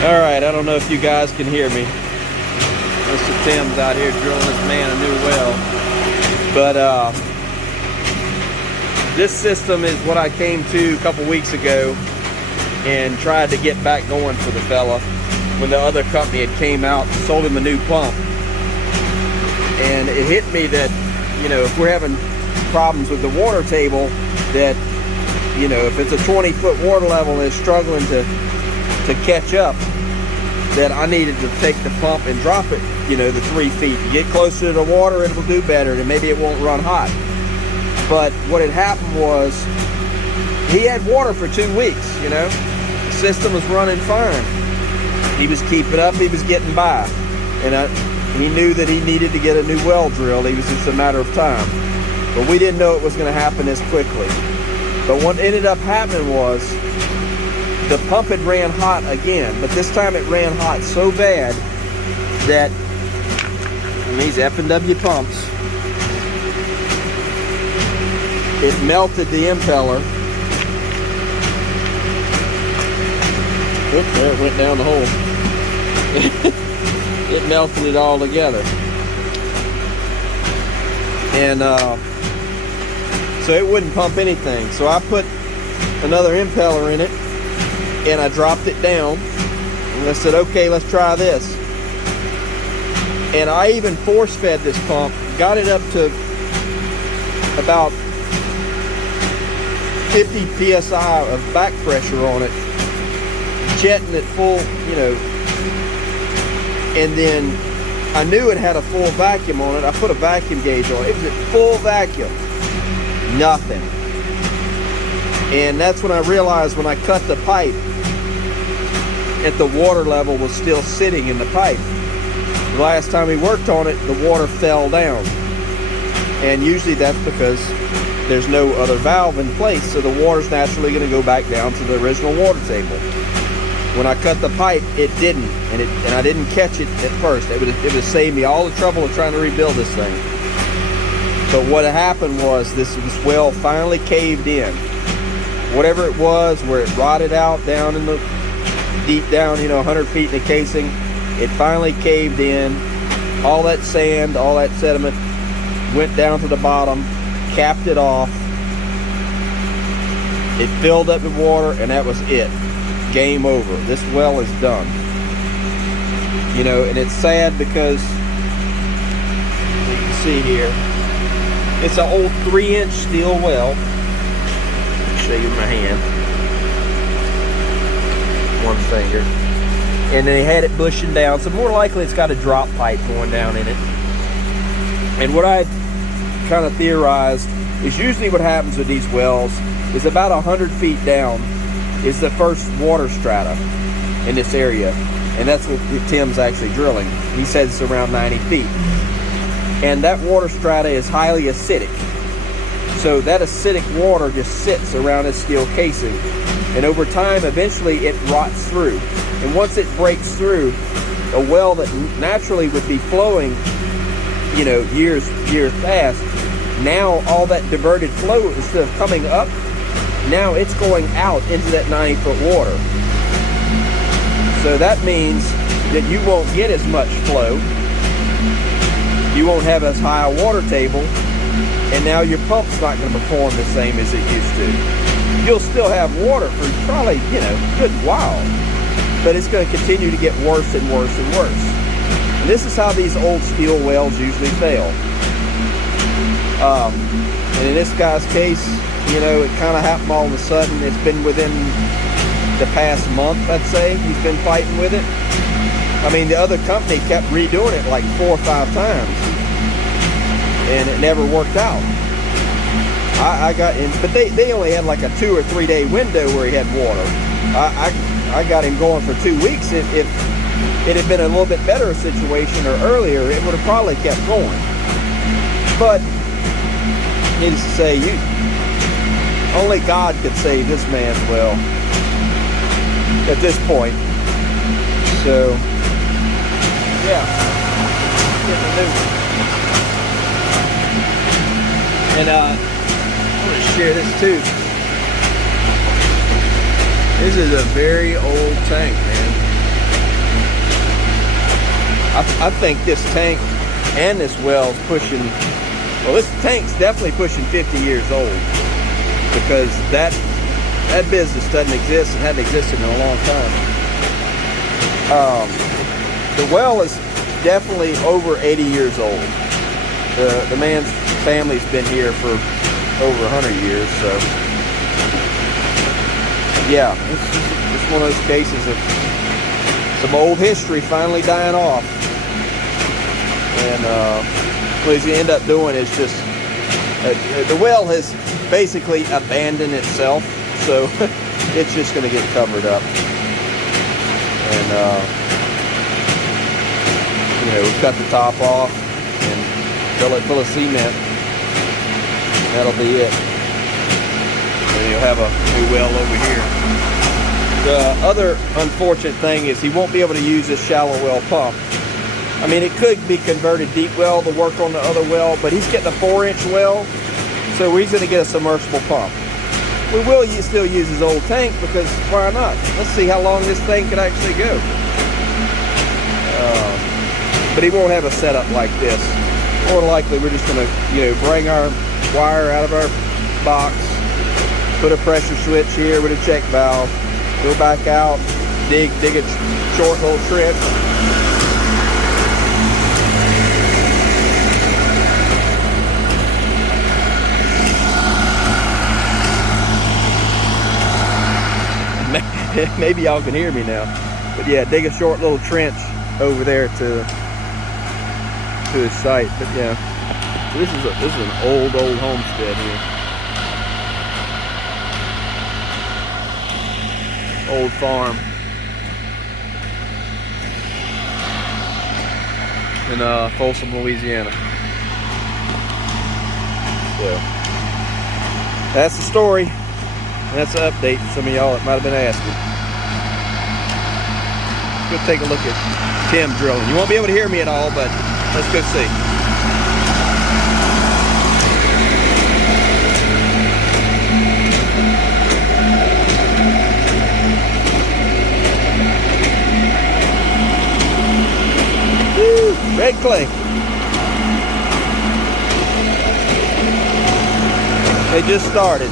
All right, I don't know if you guys can hear me. Mr. Tim's out here drilling this man a new well. But this system is what I came to a couple weeks ago and tried to get back going for the fella when the other company had came out and sold him a new pump. And it hit me that, you know, if we're having problems with the water table, that, you know, if it's a 20-foot water level and it's struggling to catch up, that I needed to take the pump and drop it, you know, the 3 feet. You get closer to the water, it'll do better, and maybe it won't run hot. But what had happened was, he had water for 2 weeks, you know. The system was running fine. He was keeping up, he was getting by. And he knew that he needed to get a new well drilled. It was just a matter of time. But we didn't know it was gonna happen this quickly. But what ended up happening was, the pump had ran hot again, but this time it ran hot so bad that these F&W pumps, it melted the impeller. Oop, there it went down the hole. It melted it all together. And so it wouldn't pump anything. So I put another impeller in it, and I dropped it down, and I said, okay, let's try this. And I even force fed this pump, got it up to about 50 psi of back pressure on it, jetting it full, you know, and then I knew it had a full vacuum on it. I put a vacuum gauge on it. It was at full vacuum. Nothing. And that's when I realized, when I cut the pipe, that the water level was still sitting in the pipe. The last time we worked on it, the water fell down. And usually that's because there's no other valve in place, so the water's naturally going to go back down to the original water table. When I cut the pipe, it didn't, and I didn't catch it at first. It would save me all the trouble of trying to rebuild this thing. But what happened was, this well finally caved in. Whatever it was, where it rotted out down in the deep down, you know, 100 feet in the casing, it finally caved in. All that sand, all that sediment went down to the bottom, capped it off. It filled up with water, and that was it. Game over. This well is done. You know, and it's sad because, you can see here, it's an old 3-inch steel well. Show you my hand. One finger. And they had it bushing down, so more likely it's got a drop pipe going down in it. And what I kind of theorized is, usually what happens with these wells is about 100 feet down is the first water strata in this area. And that's what Tim's actually drilling. He says it's around 90 feet. And that water strata is highly acidic. So that acidic water just sits around this steel casing. And over time, eventually it rots through. And once it breaks through, a well that naturally would be flowing, you know, years past, now all that diverted flow, instead of coming up, now it's going out into that 90-foot water. So that means that you won't get as much flow. You won't have as high a water table. And now your pump's not going to perform the same as it used to. You'll still have water for probably, you know, a good while, but it's going to continue to get worse and worse and worse. And this is how these old steel wells usually fail. And in this guy's case, you know, it kind of happened all of a sudden. It's been within the past month, I'd say, he's been fighting with it. I mean, the other company kept redoing it like 4 or 5 times, and it never worked out. I got in, but they only had like a 2 or 3 day window where he had water. I got him going for 2 weeks. If it had been a little bit better situation or earlier, it would have probably kept going. But needless to say, only God could save this man's well at this point. So yeah, getting a new one. And I'm going to share this too. This is a very old tank, man. I think this tank and this well is pushing, well, this tank's definitely pushing 50 years old, because that business doesn't exist and hadn't existed in a long time. The well is definitely over 80 years old. The man's family's been here for over 100 years, so yeah, it's one of those cases of some old history finally dying off. And what you end up doing is just the well has basically abandoned itself, so it's just going to get covered up. And you know, we've cut the top off and fill it full of cement. That'll be it. And you'll have a new well over here. The other unfortunate thing is he won't be able to use this shallow well pump. I mean, it could be converted deep well to work on the other well, but he's getting a 4-inch well, so he's going to get a submersible pump. We will still use his old tank, because why not? Let's see how long this thing could actually go. But he won't have a setup like this. More likely, we're just going to, you know, bring our wire out of our box, put a pressure switch here with a check valve, go back out, dig a short little trench. Maybe y'all can hear me now, but yeah, dig a short little trench over there to his site. But yeah, this is an old homestead here, old farm in Folsom, Louisiana. So that's the story. And that's an update for some of y'all that might have been asking. Let's go take a look at Tim drilling. You won't be able to hear me at all, but let's go see. Woo, red clay. They just started.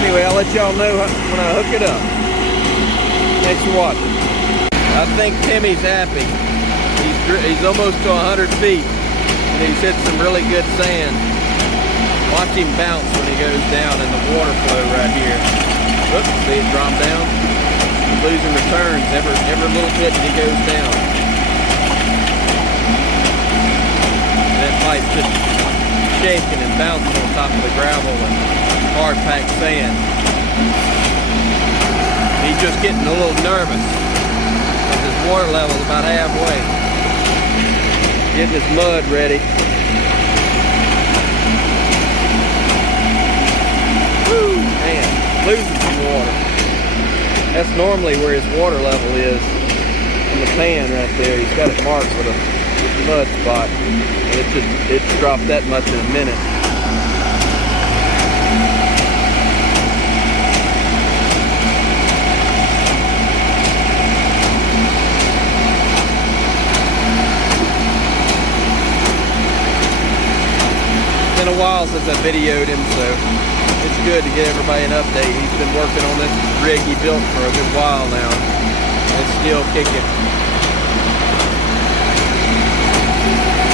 Anyway, I'll let y'all know when I hook it up. Thanks for watching. I think Timmy's happy. He's almost to 100 feet, and he's hit some really good sand. Watch him bounce when he goes down in the water flow right here. Oops, see it drop down? He's losing returns every little bit that he goes down. And that pipe's just shaking and bouncing on top of the gravel and hard packed sand. He's just getting a little nervous because his water level is about halfway. Getting his mud ready. Woo, man, losing some water. That's normally where his water level is in the pan right there. He's got it marked with a mud spot. And it's dropped that much in a minute. It's been a while since I videoed him, so it's good to get everybody an update. He's been working on this rig he built for a good while now. It's still kicking.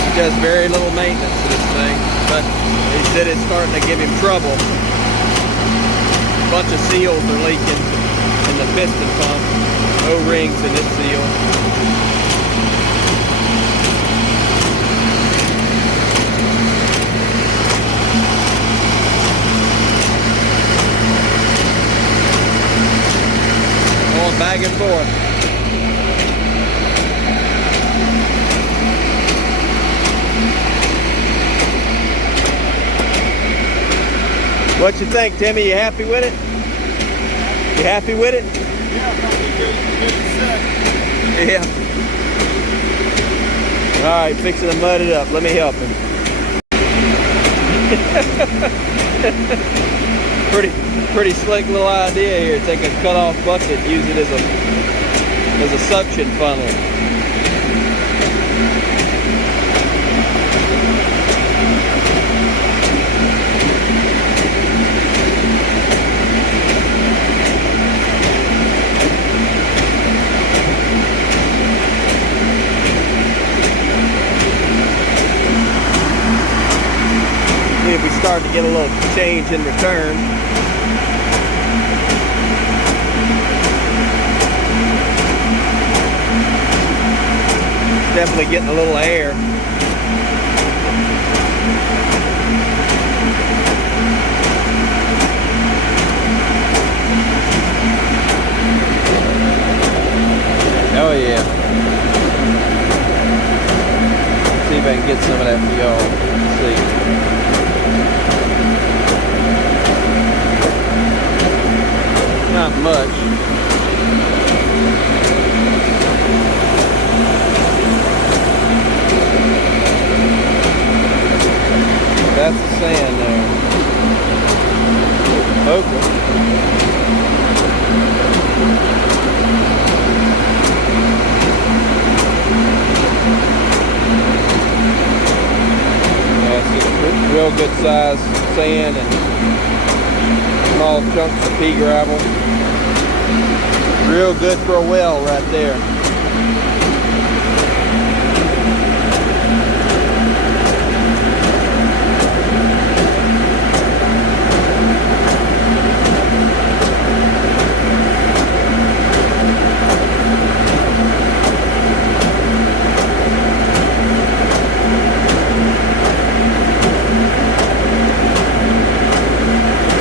He does very little maintenance to this thing, but he said it's starting to give him trouble. A bunch of seals are leaking in the piston pump, O-rings in this seal. Going back and forth. What you think, Timmy? You happy with it? You happy with it? Yeah, probably good. Yeah. All right, fixing to mud it up. Let me help him. Pretty slick little idea here. Take a cut-off bucket, use it as a suction funnel. See if we start to get a little change in return. Definitely getting a little air. Oh yeah. Let's see if I can get some of that for y'all. Let's see. Not much. That's the sand there. Okay. Yeah, it's real good size sand and small chunks of pea gravel. Real good for a well right there.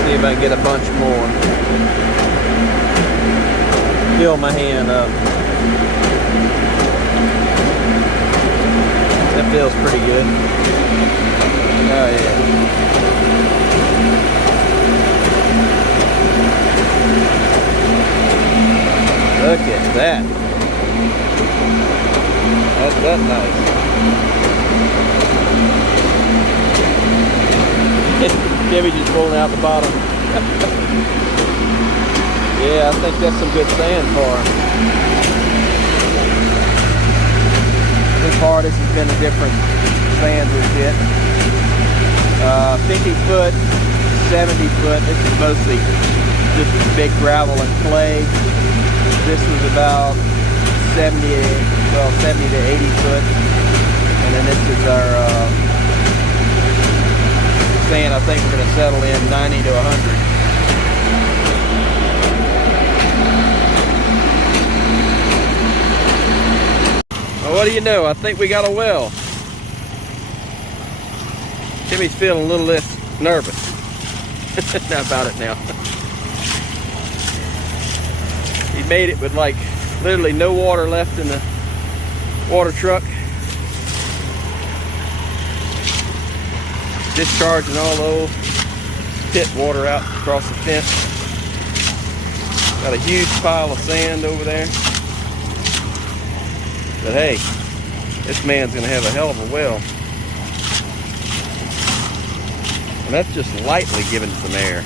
See if I can get a bunch more. Fill my hand up. That feels pretty good. Oh yeah. Look at that. That's nice. Jimmy just pulling out the bottom. Yeah, I think that's some good sand for him. This far, this has been a different sand we've hit. 50 foot, 70 foot. This is mostly just big gravel and clay. This was about 70 to 80 foot. And then this is our sand. I think we're going to settle in 90 to 100. Well, what do you know? I think we got a well. Timmy's feeling a little less nervous about it now. He made it with like literally no water left in the water truck. Discharging all the old pit water out across the fence. Got a huge pile of sand over there. But hey, this man's gonna have a hell of a well. And that's just lightly giving some air.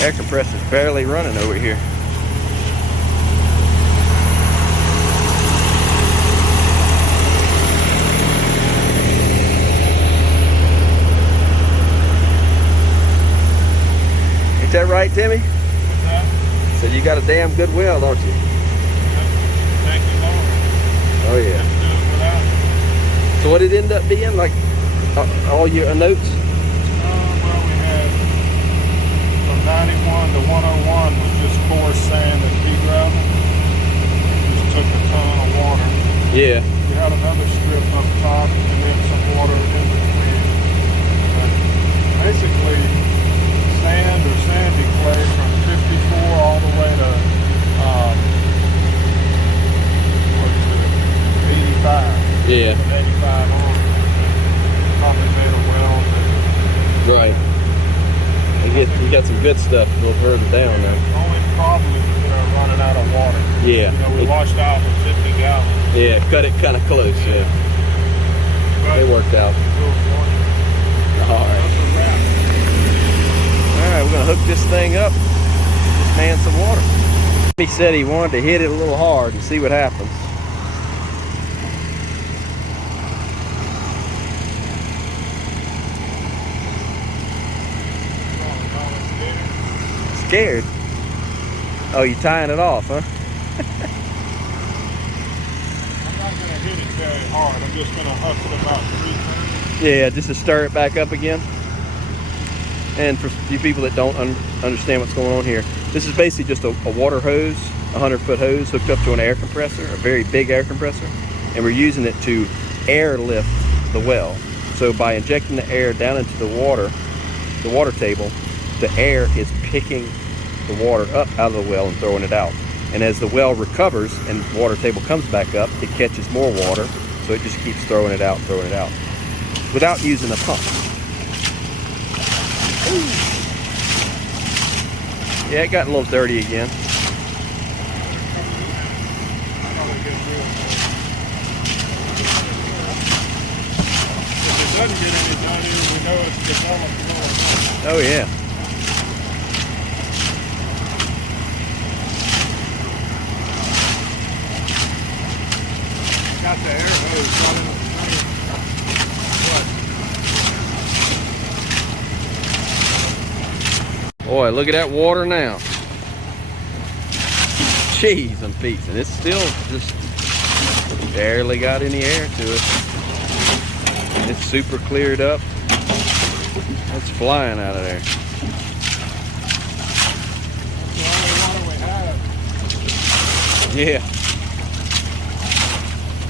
Air compressor's barely running over here. Ain't that right, Timmy? What's that? So you got a damn good well, don't you? Thank you, Lord. Oh yeah. Couldn't do it without it. So what did it end up being? Like all your notes? Well, we had from 91 to 101 was just coarse sand and pea gravel. Just took a ton of water. Yeah. We had another strip up top and then some water in between. But basically, sand or sandy clay from 54 all the way to what is it, 85. Yeah. From 85 on. Probably made a well that Right. You got some good stuff a little further down now. only problem is running out of water. Yeah. You know, we washed out with 50 gallons. Yeah, cut it kind of close. Yeah. But It worked out. we'll- All right. that's a wrap. hook this thing up, just man some water. He said he wanted to hit it a little hard and see what happens. Scared? Oh, you tying it off, huh? I'm not going to hit it very hard. I'm just going to hustle about 3 times. Yeah, just to stir it back up again. And for you people that don't understand what's going on here, this is basically just a water hose, a 100-foot hose hooked up to an air compressor, a very big air compressor, and we're using it to airlift the well. So by injecting the air down into the water table, the air is picking the water up out of the well and throwing it out. And as the well recovers and the water table comes back up, it catches more water, so it just keeps throwing it out, without using a pump. Ooh. Yeah, it got a little dirty again. If it doesn't get any dirtier, we know it's developed a little bit. Oh yeah. Got the air hose running at the same Boy, look at that water now. Jeez, I'm and it's still just barely got any air to it. It's super cleared up. It's flying out of there. That's the only water we have. Yeah.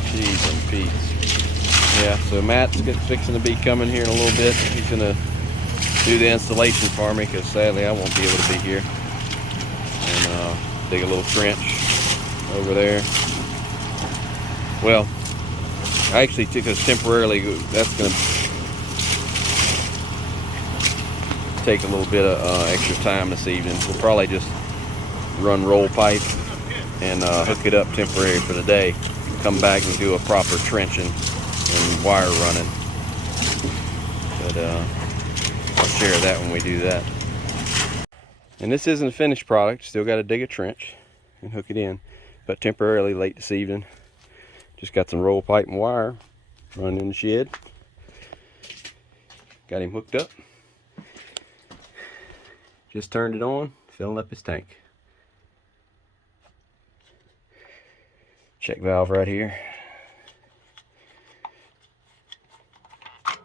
Jeez, I'm Yeah, so Matt's fixing to be coming here in a little bit. He's gonna do the installation for me because sadly I won't be able to be here. And dig a little trench over there. Well, I actually took us temporarily. That's gonna take a little bit of extra time this evening. We'll probably just run roll pipe and hook it up temporary for the day. Come back and do a proper trenching and wire running. But I'll share that when we do that. And this isn't a finished product. Still got to dig a trench and hook it in. But temporarily late this evening, just got some roll pipe and wire running in the shed. Got him hooked up. Just turned it on, filling up his tank. Check valve right here.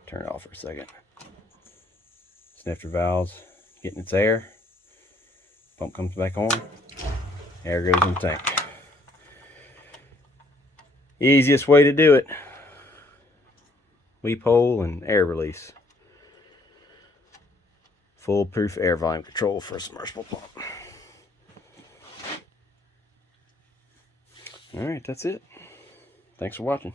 Turn it off for a second. Snifter valves getting its air. Pump comes back on. Air goes in the tank. Easiest way to do it. Weep hole and air release. Foolproof air volume control for a submersible pump. Alright, that's it. Thanks for watching.